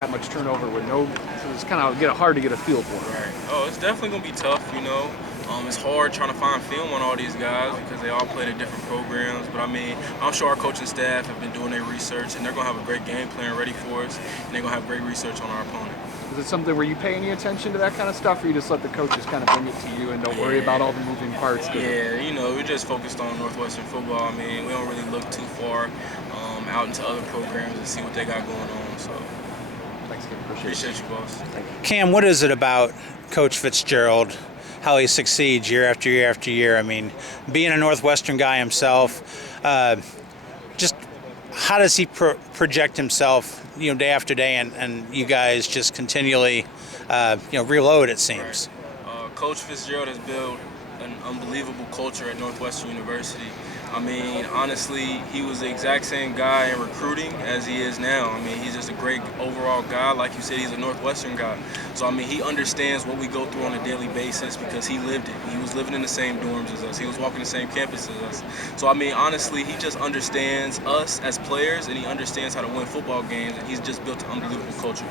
that much turnover with no, so it's kind of hard to get a feel for it. Right. Oh, it's definitely gonna be tough. It's hard trying to find film on all these guys because they all played at different programs. But I mean, I'm sure our coaching staff have been doing their research, and they're gonna have a great game plan ready for us, and they're gonna have great research on our opponent. Is it something where you pay any attention to that kind of stuff, or you just let the coaches kind of bring it to you and don't worry about all the moving parts? Yeah, we're just focused on Northwestern football. I mean, we don't really look too far out into other programs and see what they got going on. So, Thanks, Kim. appreciate you, boss. Cam, what is it about Coach Fitzgerald, how he succeeds year after year after year? I mean, being a Northwestern guy himself, just how does he project himself, day after day, and you guys just continually, reload, it seems? Right. Coach Fitzgerald has built an unbelievable culture at Northwestern University. I mean, honestly, he was the exact same guy in recruiting as he is now. I mean, he's just a great overall guy. Like you said, he's a Northwestern guy. So, I mean, he understands what we go through on a daily basis because he lived it. He was living in the same dorms as us. He was walking the same campus as us. So, I mean, honestly, he just understands us as players, and he understands how to win football games, and he's just built an unbelievable culture.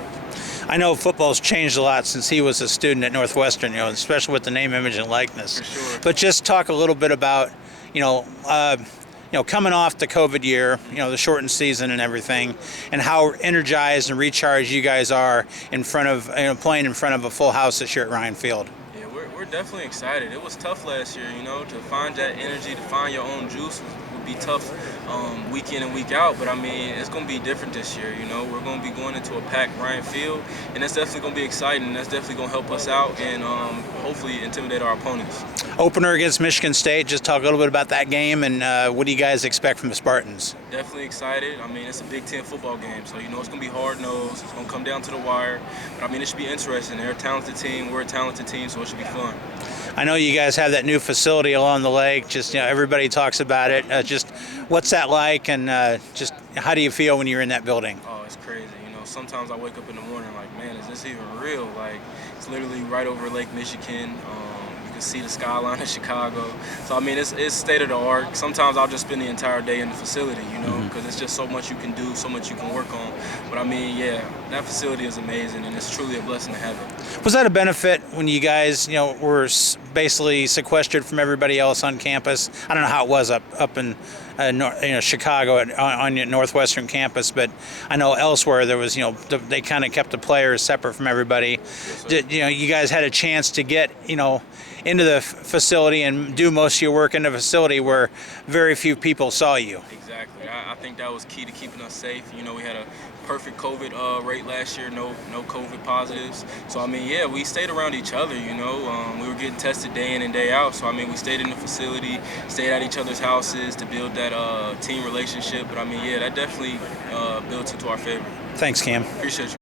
I know football's changed a lot since he was a student at Northwestern, especially with the name, image, and likeness. For sure. But just talk a little bit about, coming off the COVID year, the shortened season and everything, and how energized and recharged you guys are in front of, playing in front of a full house this year at Ryan Field. Yeah, we're definitely excited. It was tough last year, to find that energy, to find your own juice would be tough week in and week out. But I mean, it's going to be different this year. We're going to be going into a packed Ryan Field, and that's definitely going to be exciting. That's definitely going to help us out and hopefully intimidate our opponents. Opener against Michigan State. Just talk a little bit about that game and what do you guys expect from the Spartans? Definitely excited. I mean, it's a Big Ten football game, so it's going to be hard-nosed. It's going to come down to the wire. But I mean, it should be interesting. They're a talented team. We're a talented team, so it should be fun. I know you guys have that new facility along the lake. Just everybody talks about it. Just what's that like, and just how do you feel when you're in that building? Oh, it's crazy. Sometimes I wake up in the morning like, man, is this even real? Like, it's literally right over Lake Michigan. You can see the skyline of Chicago. So I mean, it's state of the art. Sometimes I'll just spend the entire day in the facility, because it's just so much you can do, so much you can work on. But I mean, yeah, that facility is amazing, and it's truly a blessing to have it. Was that a benefit when you guys, were basically sequestered from everybody else on campus? I don't know how it was up in Chicago on your Northwestern campus, but I know elsewhere there was, they kind of kept the players separate from everybody. Yes, you guys had a chance to get, into the facility and do most of your work in the facility where very few people saw you. Exactly. I think that was key to keeping us safe. We had a perfect COVID rate last year, no COVID positives. So I mean, yeah, we stayed around each other. We were getting tested day in and day out. So I mean, we stayed in the facility, stayed at each other's houses to build that team relationship. But I mean, yeah, that definitely built into our favor. Thanks, Cam. Appreciate you.